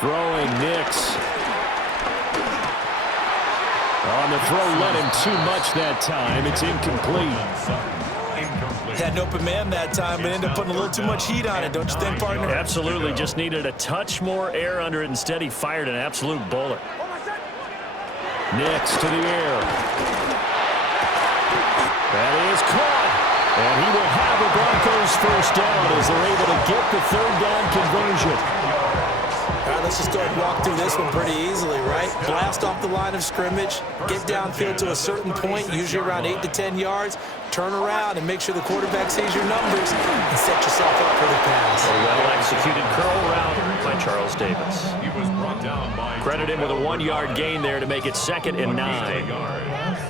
Throwing Nix. On the throw, let him too much that time. It's incomplete. Had an open man that time, but ended up putting a little too much heat on it, don't you think, partner? Absolutely. Just needed a touch more air under it. Instead, he fired an absolute bullet. Nix to the air. That is caught. And he will have the Broncos first down as they're able to get the third down conversion. All right, let's just go ahead and walk through this one pretty easily, right? Blast off the line of scrimmage, get downfield to a certain point, usually around 8 to 10 yards, turn around and make sure the quarterback sees your numbers and set yourself up for the pass. A well-executed curl route by Charles Davis. He was brought down by Credit him with a 1-yard gain there to make it 2nd and 9.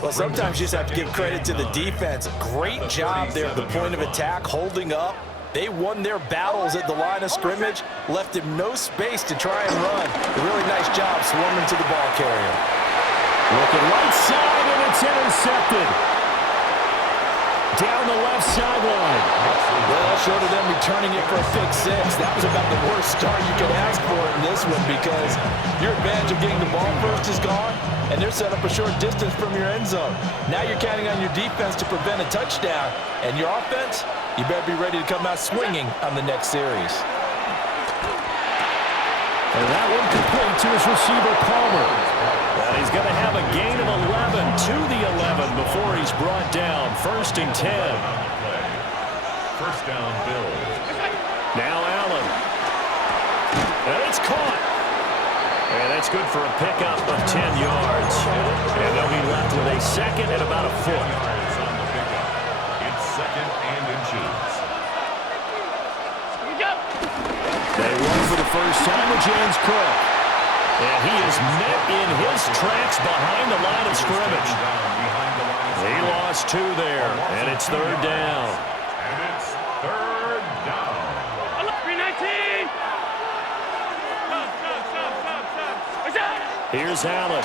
Well, sometimes you just have to give credit to the defense. Great job there at the point of attack, holding up. They won their battles at the line of scrimmage, left him no space to try and run. A really nice job swarming to the ball carrier. Looking right side, and it's intercepted. Down the left sideline. Well, short of them returning it for a pick six, that was about the worst start you could ask for in this one because your advantage of getting the ball first is gone, and they're set up a short distance from your end zone. Now you're counting on your defense to prevent a touchdown, and your offense, you better be ready to come out swinging on the next series. And that one complete to his receiver, Palmer. And he's going to have a gain of 11 to the 11 before he's brought down. 1st and 10. first down, Bills. Now Allen. And it's caught. And that's good for a pickup of 10 yards. And they'll be left with a 2nd and about a foot. Yards on the pickup. It's 2nd and inches. They run for the first time with James Cook. And he is met in his tracks behind the line of scrimmage. He lost 2 there, and it's 3rd down. And it's 3rd down. 319! Here's Allen.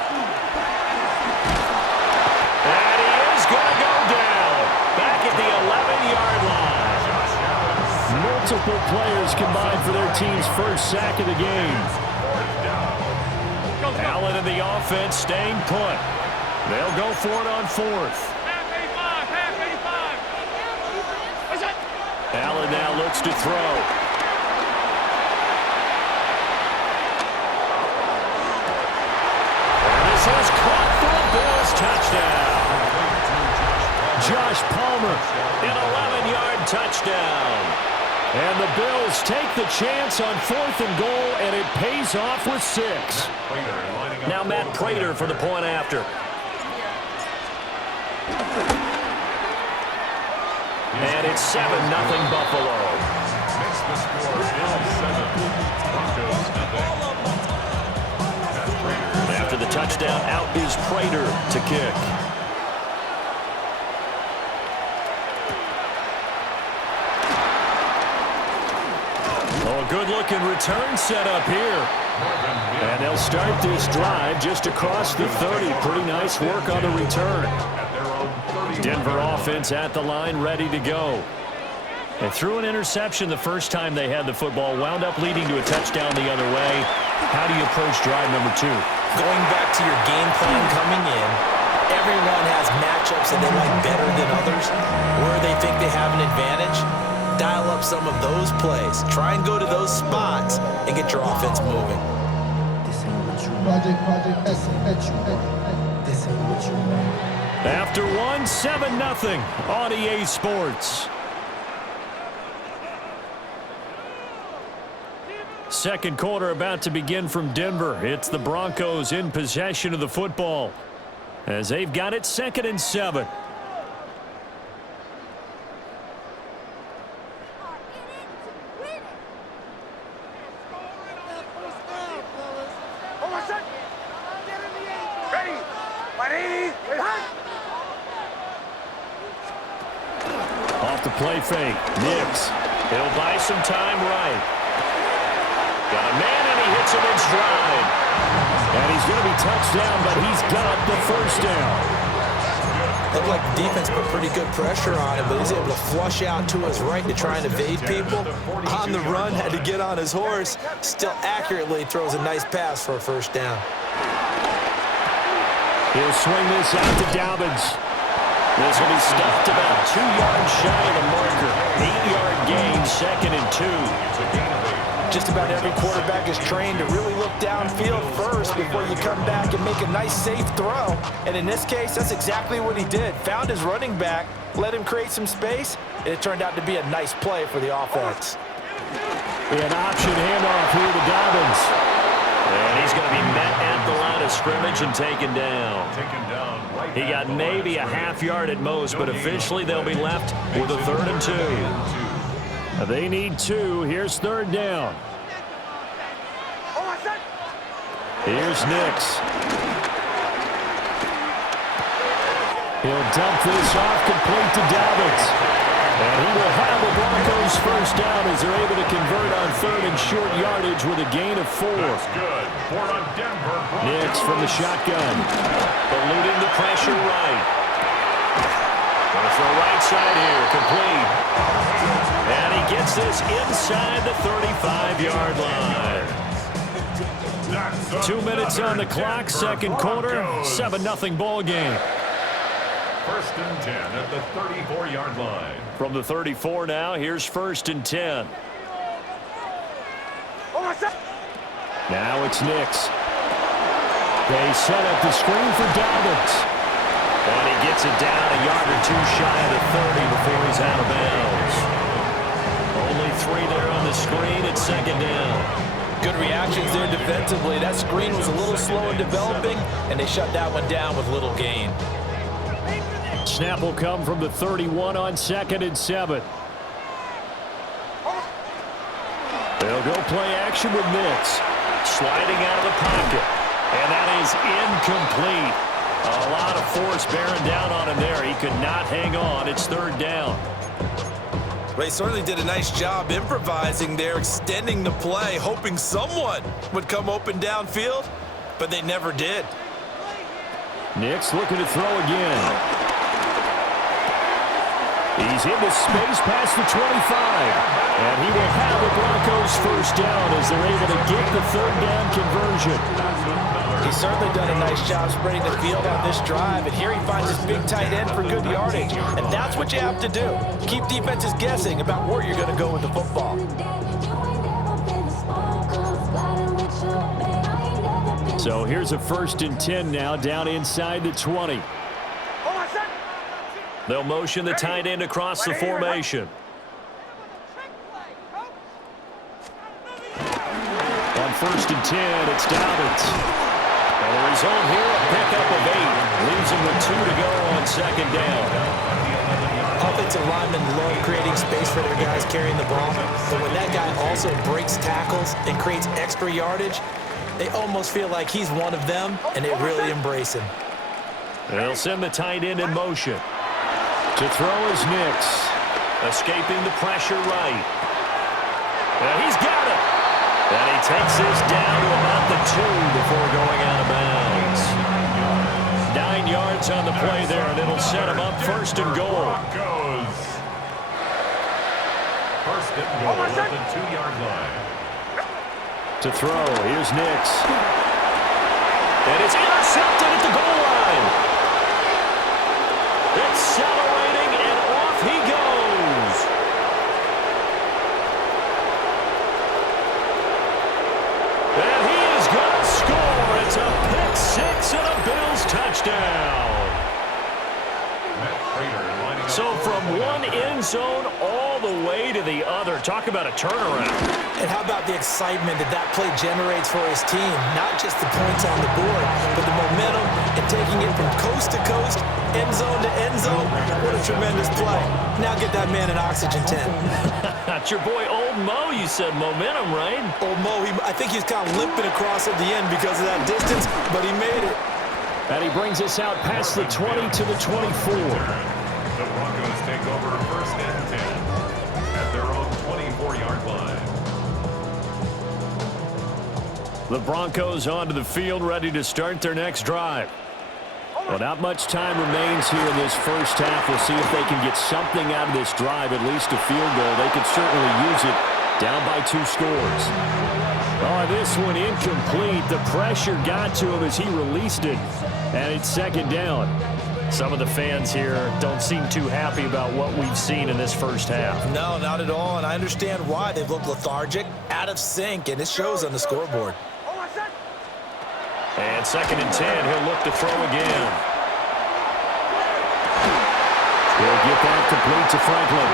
And he is going to go down. Back at the 11-yard line. Multiple players combined for their team's first sack of the game. Allen and the offense staying put. They'll go for it on 4th. Allen now looks to throw. And this is caught for a Bills touchdown. Josh Palmer, an 11-yard touchdown. And the Bills take the chance on 4th and goal, and it pays off with 6. Now Matt Prater for the point after. And it's 7-0 Buffalo. Makes the score Bills 7, Broncos nothing. After the touchdown, out is Prater to kick. Good-looking return set up here. And they'll start this drive just across the 30. Pretty nice work on the return. Denver offense at the line, ready to go. They threw an interception the first time they had the football, wound up leading to a touchdown the other way. How do you approach drive number 2? Going back to your game plan coming in, everyone has matchups that they like better than others, where they think they have an advantage. Dial up some of those plays. Try and go to those spots and get your offense moving. After 1, 7-0 on EA Sports. Second quarter about to begin from Denver. It's the Broncos in possession of the football as they've got it 2nd and 7. Off the play fake. Nix. He'll buy some time right. Got a man, and he hits him in stride. And he's going to be touched down, but he's got the first down. Looked like the defense put pretty good pressure on him, but he's able to flush out to his right to try and evade people. On the run, had to get on his horse. Still accurately throws a nice pass for a first down. He'll swing this out to Dobbins. This will be stopped about 2 yards shy of the marker. 8-yard gain, 2nd and 2. Just about every quarterback is trained to really look downfield first before you come back and make a nice, safe throw. And in this case, that's exactly what he did. Found his running back, let him create some space, and it turned out to be a nice play for the offense. An option handoff here to Dobbins. And he's going to be met at the line of scrimmage and taken down. He got maybe a half yard at most, but officially they'll be left with a 3rd and 2. They need 2. Here's 3rd down. Here's Nix. He'll dump this off complete to Dobbins. And he will have the Broncos first down as they're able to convert on 3rd and short yardage with a gain of 4. That's good. 4 on Denver. Nix from the shotgun. Eluding the pressure right. Going for a right side here. Complete. And he gets this inside the 35-yard line. 2 minutes on the clock, 2nd quarter, 7-0 ball game. 1st and 10 at the 34-yard line. From the 34 now, here's 1st and 10. Now it's Nix. They set up the screen for Dobbins. And he gets it down a yard or 2 shy of the 30 before he's out of bounds. Only 3 there on the screen at 2nd down. Good reactions there defensively. That screen was a little slow in developing, and they shut that one down with little gain. Snap will come from the 31 on 2nd and 7. They'll go play action with Nix. Sliding out of the pocket. And that is incomplete. A lot of force bearing down on him there. He could not hang on. It's 3rd down. They certainly did a nice job improvising there, extending the play, hoping someone would come open downfield, but they never did. Nix looking to throw again. He's into space past the 25. And he will have the Broncos first down as they're able to get the 3rd down conversion. He's certainly done a nice job spreading the field on this drive, and here he finds his big tight end for good yardage. And that's what you have to do. Keep defenses guessing about where you're going to go with the football. So here's a 1st and 10 now, down inside the 20. They'll motion the tight end across the formation. On 1st and 10, it's Dobbins. And the result here, a pickup of 8. Leaves him with 2 to go on 2nd down. Offensive linemen love creating space for their guys carrying the ball. But when that guy also breaks tackles and creates extra yardage, they almost feel like he's one of them, and they really embrace him. They'll send the tight end in motion. To throw is Nix. Escaping the pressure right. And he's got it. And he takes this down to about the 2 before going out of bounds. 9 yards on the play there, and it'll set him up 1st and goal. 1st and goal at the 2-yard line. To throw, here's Nix. And it's intercepted at the goal line. Accelerating, and off he goes. And he is going to score. It's a pick 6 and a Bills touchdown. So from one end zone all the way to the other. Talk about a turnaround. And how about the excitement that play generates for his team? Not just the points on the board, but the momentum and taking it from coast to coast, end zone to end zone. What a tremendous play. Now get that man an oxygen tent. That's your boy Old Mo. You said momentum, right? Old Mo, I think he's kind of limping across at the end because of that distance, but he made it. And he brings us out past the 20 to the 24. The Broncos take over 1st and 10 at their own 24-yard line. The Broncos onto the field, ready to start their next drive. Well, not much time remains here in this first half. We'll see if they can get something out of this drive, at least a field goal. They could certainly use it, down by 2 scores. Oh, this one incomplete. The pressure got to him as he released it, and it's second down. Some of the fans here don't seem too happy about what we've seen in this first half. No, not at all, and I understand why. They've looked lethargic, out of sync, and it shows on the scoreboard. And 2nd and 10, he'll look to throw again. He'll get that complete to Franklin.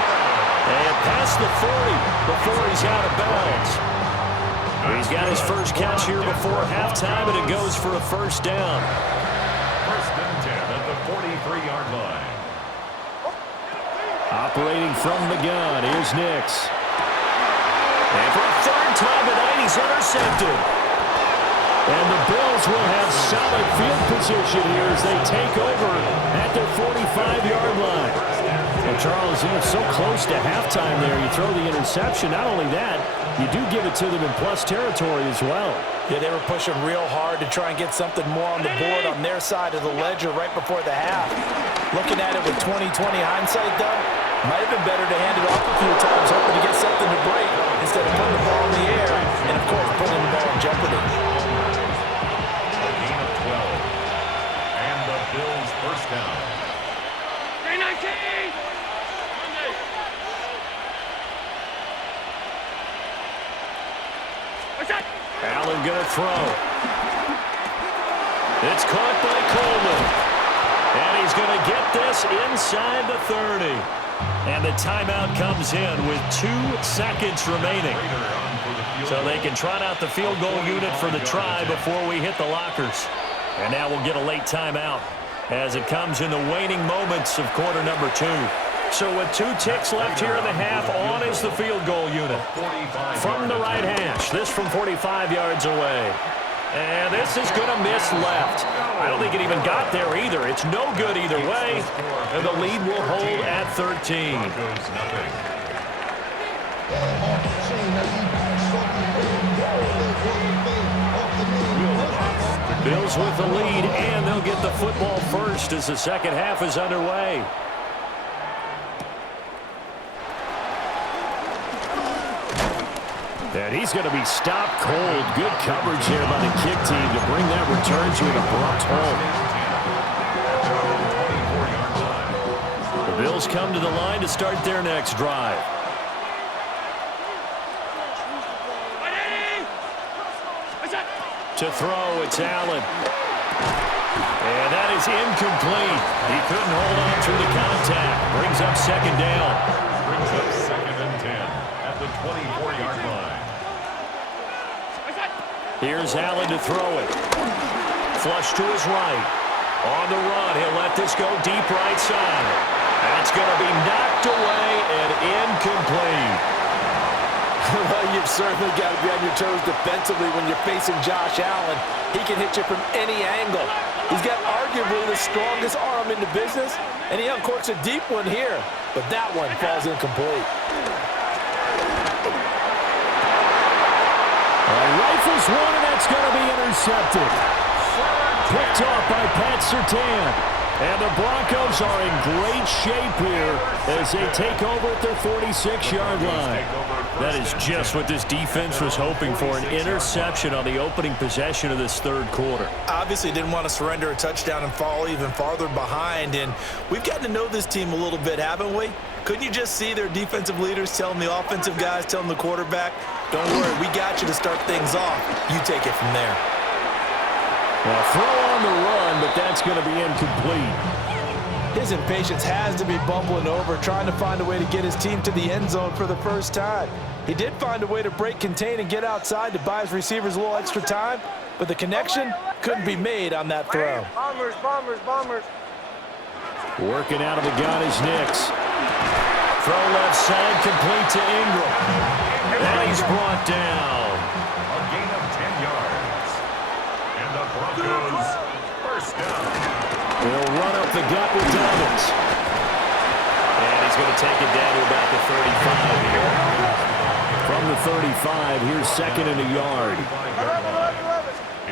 And past the 40 before he's out of bounds. He's got his first catch here before halftime, and it goes for a first down. First and 10 at the 43-yard line. Operating from the gun, here's Nix. And for a third time tonight, he's intercepted. And the Bills will have solid field position here as they take over at their 45-yard line. Well, Charles, so close to halftime there. You throw the interception. Not only that, you do give it to them in plus territory as well. Yeah, they were pushing real hard to try and get something more on the board on their side of the ledger right before the half. Looking at it with 20/20 hindsight, though, might have been better to hand it off a few times, hoping to get something to break instead of putting the ball in the air and, of course, putting the ball in jeopardy. Bills first down. 319. Allen going to throw. It's caught by Coleman. And he's going to get this inside the 30. And the timeout comes in with 2 seconds remaining. So they can trot out the field goal unit for the try before we hit the lockers. And now we'll get a late timeout as it comes in the waning moments of quarter number 2. So with 2 ticks left here in the half, on is the field goal unit. From the right hash, this from 45 yards away. And this is going to miss left. I don't think it even got there either. It's no good either way. And the lead will hold at 13. Bills with the lead, and they'll get the football first as the second half is underway. And he's going to be stopped cold. Good coverage here by the kick team to bring that return to an abrupt halt. The Bills come to the line to start their next drive. To throw, it's Allen. And that is incomplete. He couldn't hold on through the contact. Brings up second down. Brings up 2nd and 10 at the 24-yard line. Here's Allen to throw it. Flush to his right. On the run, he'll let this go deep right side. That's going to be knocked away and incomplete. Well, you've certainly got to be on your toes defensively when you're facing Josh Allen. He can hit you from any angle. He's got arguably the strongest arm in the business, and he uncorks a deep one here, but that one falls incomplete. Rifles one, and that's going to be intercepted. Picked off by Pat Surtain. And the Broncos are in great shape here as they take over at their 46-yard line. That is just what this defense was hoping for, an interception on the opening possession of this third quarter. Obviously didn't want to surrender a touchdown and fall even farther behind, and we've gotten to know this team a little bit, haven't we? Couldn't you just see their defensive leaders telling the offensive guys, telling the quarterback, don't worry, we got you to start things off. You take it from there. Well, throw on the run, but that's going to be incomplete. His impatience has to be bubbling over, trying to find a way to get his team to the end zone for the first time. He did find a way to break contain and get outside to buy his receivers a little extra time, but the connection couldn't be made on that throw. Bombers, bombers, bombers. Working out of the gun is Nix. Throw left side, complete to Ingram. And he's brought down. A gain of 10 yards. And the Broncos first down. He'll run up the gut with Dobbins. And he's going to take it down to about the 35 here. From the 35, here's second and a yard.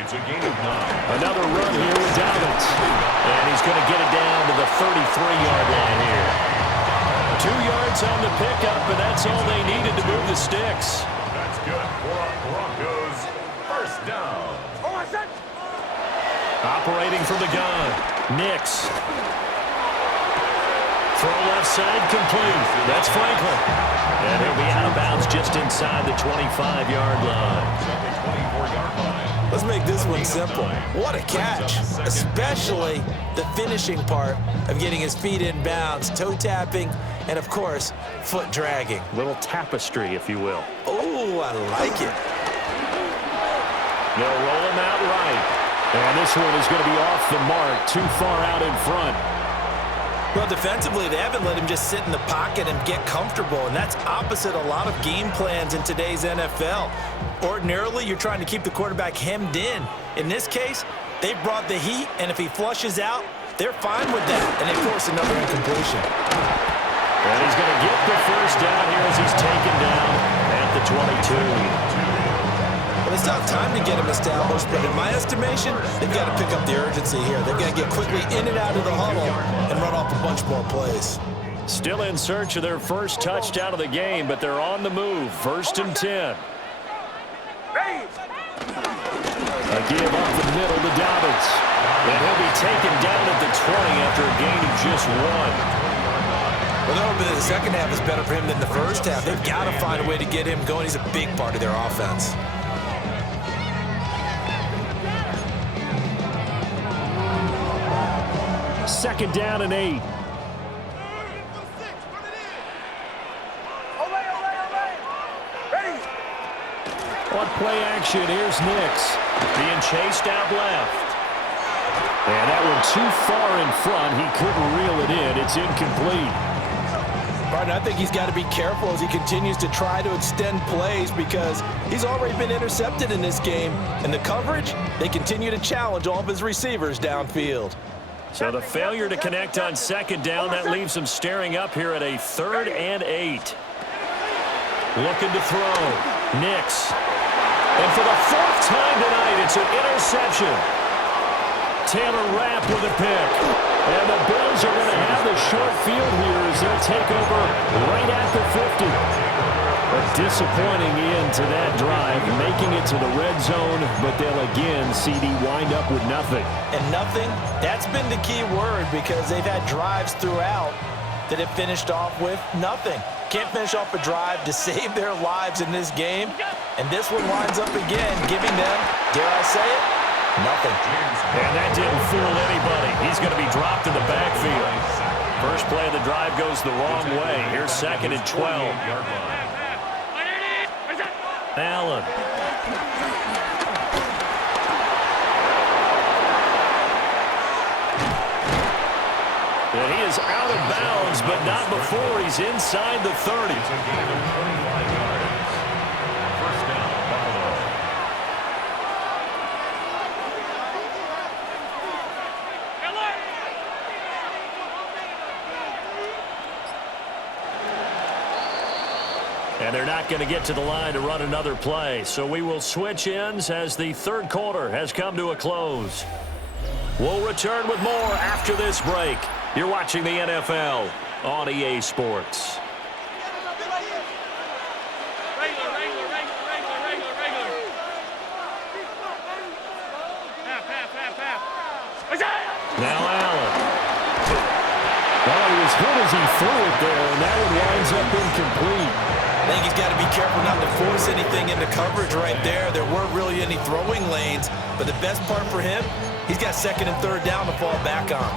It's a gain of 9. Another run here with Dobbins. And he's going to get it down to the 33-yard line here. 2 yards on the pickup, and that's all they needed to move the sticks. That's good for a Broncos first down. Operating from the gun, Nix. Throw left side complete. That's Franklin. And he'll be out of bounds just inside the 25-yard line. 24-yard line. Let's make this one simple. What a catch, especially the finishing part of getting his feet in bounds, toe tapping, and of course, foot dragging. Little tapestry, if you will. Oh, I like it. They'll roll him out right. And this one is going to be off the mark, too far out in front. Well, defensively, they haven't let him just sit in the pocket and get comfortable, and that's opposite a lot of game plans in today's NFL. Ordinarily, you're trying to keep the quarterback hemmed in. In this case, they brought the heat, and if he flushes out, they're fine with that, and they force another incompletion. And he's going to get the first down here as he's taken down at the 22. Well, it's not time to get him established, but in my estimation, they've got to pick up the urgency here. They've got to get quickly in and out of the huddle and run off a bunch more plays. Still in search of their first touchdown of the game, but they're on the move. 1st and 10. A give up the middle to Dobbins. And he'll be taken down at the 20 after a gain of just 1. Well, no, but the second half is better for him than the first half. They've got to find a way to get him going. He's a big part of their offense. Second down and 8. On play action, here's Nix. Being chased out left. And that one too far in front. He couldn't reel it in. It's incomplete. Martin, I think he's got to be careful as he continues to try to extend plays because he's already been intercepted in this game. And the coverage, they continue to challenge all of his receivers downfield. So the failure to connect on second down, that leaves him staring up here at a 3rd and 8. Looking to throw. Nix. And for the 4th time tonight, it's an interception. Taylor Rapp with a pick. And the Bills are going to have the short field here as they'll take over right at the 50. A disappointing end to that drive, making it to the red zone, but they'll again, CD, wind up with nothing. And nothing, that's been the key word because they've had drives throughout that have finished off with nothing. Can't finish off a drive to save their lives in this game. And this one winds up again, giving them, dare I say it, nothing. And that didn't fool anybody. He's going to be dropped in the backfield. First play of the drive goes the wrong way. Here's 2nd and 12. Allen. And he is out of bounds, but not before he's inside the 30. It's a gain of 25 yards. First down, Buffalo. And they're not going to get to the line to run another play. So we will switch ends as the 3rd quarter has come to a close. We'll return with more after this break. You're watching the NFL on EA Sports. Now Allen. Well, he was hit as he threw it there, and that one winds up incomplete. I think he's got to be careful not to force anything into coverage right there. There weren't really any throwing lanes, but the best part for him, he's got 2nd and 3rd down to fall back on.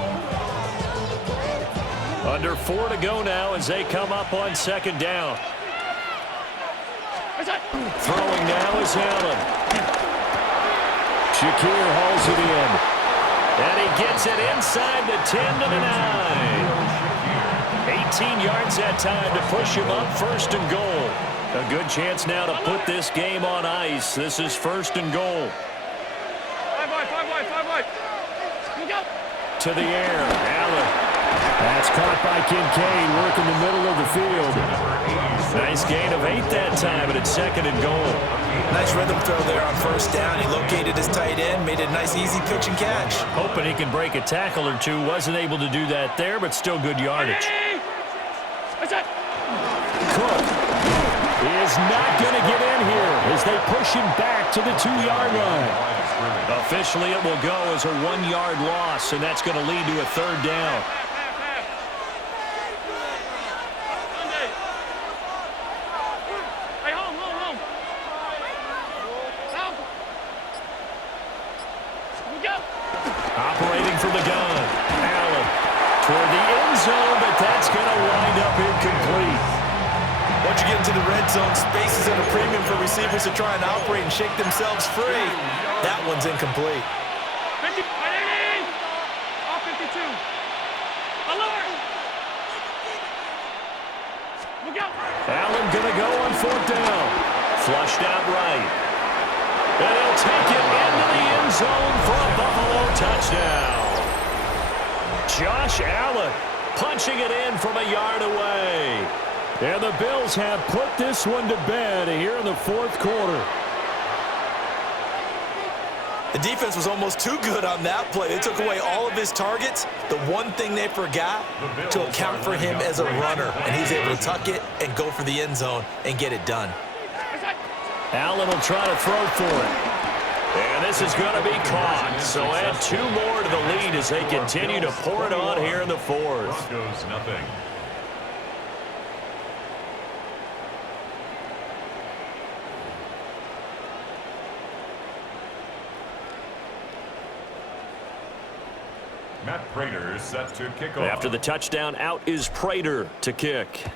Under 4 to go now as they come up on 2nd down. Throwing now is Allen. Shakir hauls it in. And he gets it inside the 10 to the 9. 18 yards that time to push him up 1st and goal. A good chance now to put this game on ice. This is 1st and goal. 5 wide. To the air, Allen. That's caught by Kincaid, working the middle of the field. Nice gain of 8 that time, and it's 2nd and goal. Nice rhythm throw there on 1st down. He located his tight end, made it a nice, easy pitch and catch. Hoping he can break a tackle or two. Wasn't able to do that there, but still good yardage. Cook is not going to get in here as they push him back to the 2-yard line. Officially, it will go as a 1-yard loss, and that's going to lead to a 3rd down. Operating from the gun, Allen toward the end zone, but that's going to wind up incomplete. Once you get into the red zone, space is at a premium for receivers to try and operate and shake themselves free. That one's incomplete. 50, 52. Alert! Look out! Allen going to go on 4th down. Flushed out right. And he'll take it into the end zone for a Buffalo touchdown. Josh Allen punching it in from a yard away. And the Bills have put this one to bed here in the 4th quarter. The defense was almost too good on that play. They took away all of his targets. The one thing they forgot, to account for him as a runner. And he's able to tuck it and go for the end zone and get it done. Allen will try to throw for it. And this is going to be caught. So add 2 more to the lead as they continue to pour it on here in the 4th. Broncos nothing. Matt Prater is set to kick off. After the touchdown, out is Prater to kick.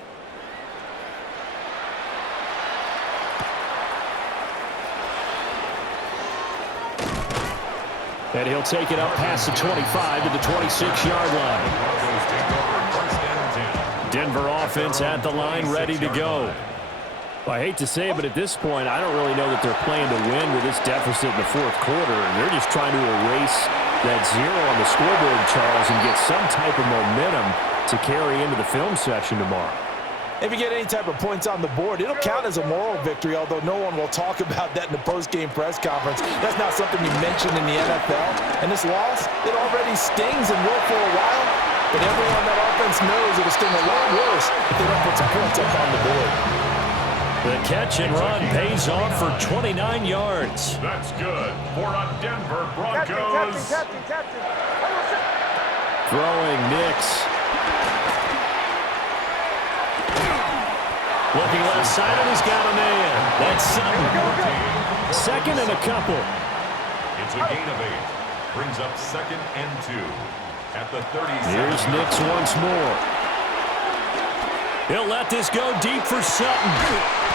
And he'll take it up past the 25 to the 26-yard line. Denver offense at the line, ready to go. Well, I hate to say it, but at this point, I don't really know that they're playing to win with this deficit in the 4th quarter. And they're just trying to erase that 0 on the scoreboard, Charles, and get some type of momentum to carry into the film section tomorrow. If you get any type of points on the board, it'll count as a moral victory, although no one will talk about that in the post-game press conference. That's not something you mentioned in the NFL. And this loss, it already stings and will for a while, but everyone on that offense knows it'll sting a lot worse if they don't put some points up on the board. The catch and run pays off for 29 yards. That's good for a Denver Broncos. Throwing Nix. Looking left side, and he's got a man. That's Sutton. 2nd and a couple. It's a gain of 8. Brings up 2nd and 2 at the 37. Here's Nix once more. He'll let this go deep for Sutton.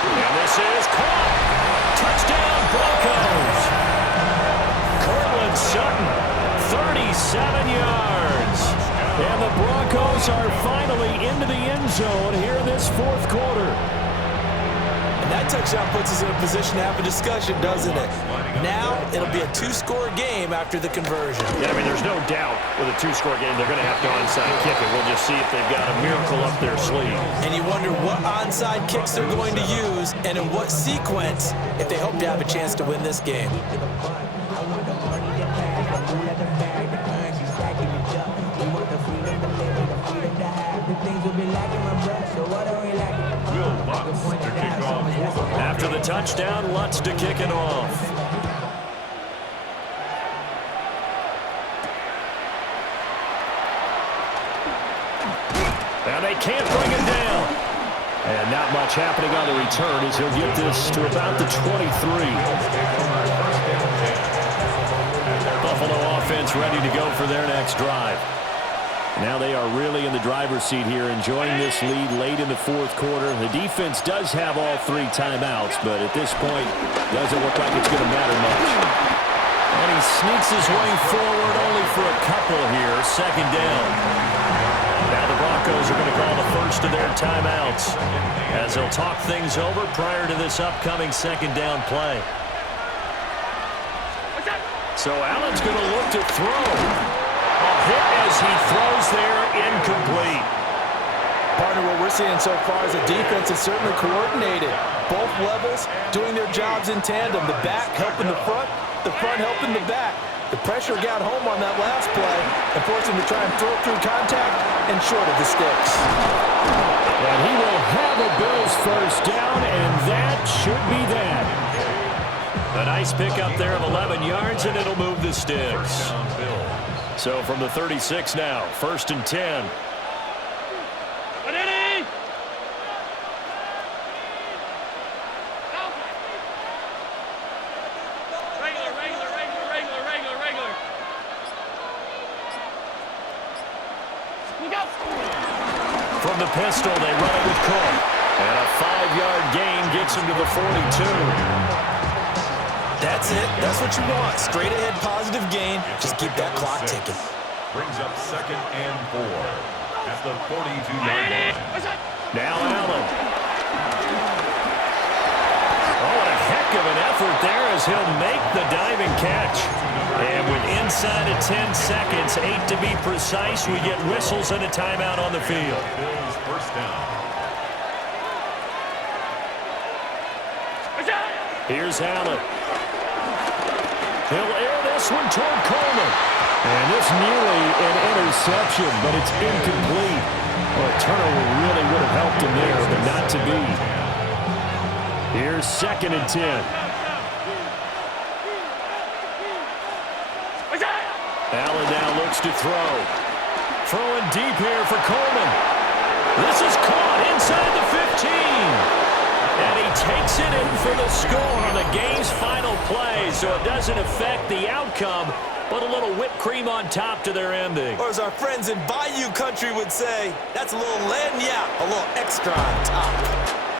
And this is caught. Touchdown, Broncos. Cortland Sutton, 37 yards. And the Broncos are finally into the end zone here in this 4th quarter. And that touchdown puts us in a position to have a discussion, doesn't it? Now it'll be a 2-score game after the conversion. Yeah, I mean, there's no doubt with a 2-score game they're going to have to onside kick it. We'll just see if they've got a miracle up their sleeve. And you wonder what onside kicks they're going to use and in what sequence if they hope to have a chance to win this game. After the touchdown, Lutz to kick it off. And they can't bring it down. And not much happening on the return as he'll get this to about the 23. Buffalo offense ready to go for their next drive. Now they are really in the driver's seat here, enjoying this lead late in the 4th quarter. The defense does have all 3 timeouts, but at this point, doesn't look like it's going to matter much. And he sneaks his way forward only for a couple here, 2nd down. Now the Broncos are going to call the first of their timeouts as they'll talk things over prior to this upcoming 2nd down play. So Allen's going to look to throw. A hit as he throws there, incomplete. Partner, what we're seeing so far is the defense is certainly coordinated. Both levels doing their jobs in tandem. The back helping the front helping the back. The pressure got home on that last play and forced him to try and throw through contact and short of the sticks. And he will have a Bills first down, and that should be that. A nice pickup there of 11 yards, and it'll move the sticks. So from the 36 now, 1st and 10. From the pistol, they run it with Cook. And a 5-yard gain gets him to the 42. That's it. That's what you want. Straight ahead positive gain. Just keep that clock ticking. Brings up 2nd and 4 at the 42-yard line. Now Allen. Oh, what a heck of an effort there as he'll make the diving catch. And with inside of 10 seconds, 8 to be precise, we get whistles and a timeout on the field. Bills first down. Here's Allen. He'll air this one toward Coleman. And it's nearly an interception, but it's incomplete. Well, a turnover really would have helped him there, but not to be. Here's 2nd and 10. Allen now looks to throw. Throwing deep here for Coleman. This is caught inside the 15. And he takes it in for the score on the game's final play, so it doesn't affect the outcome, but a little whipped cream on top to their ending. Or as our friends in Bayou Country would say, that's a little lagniappe, a little extra on top.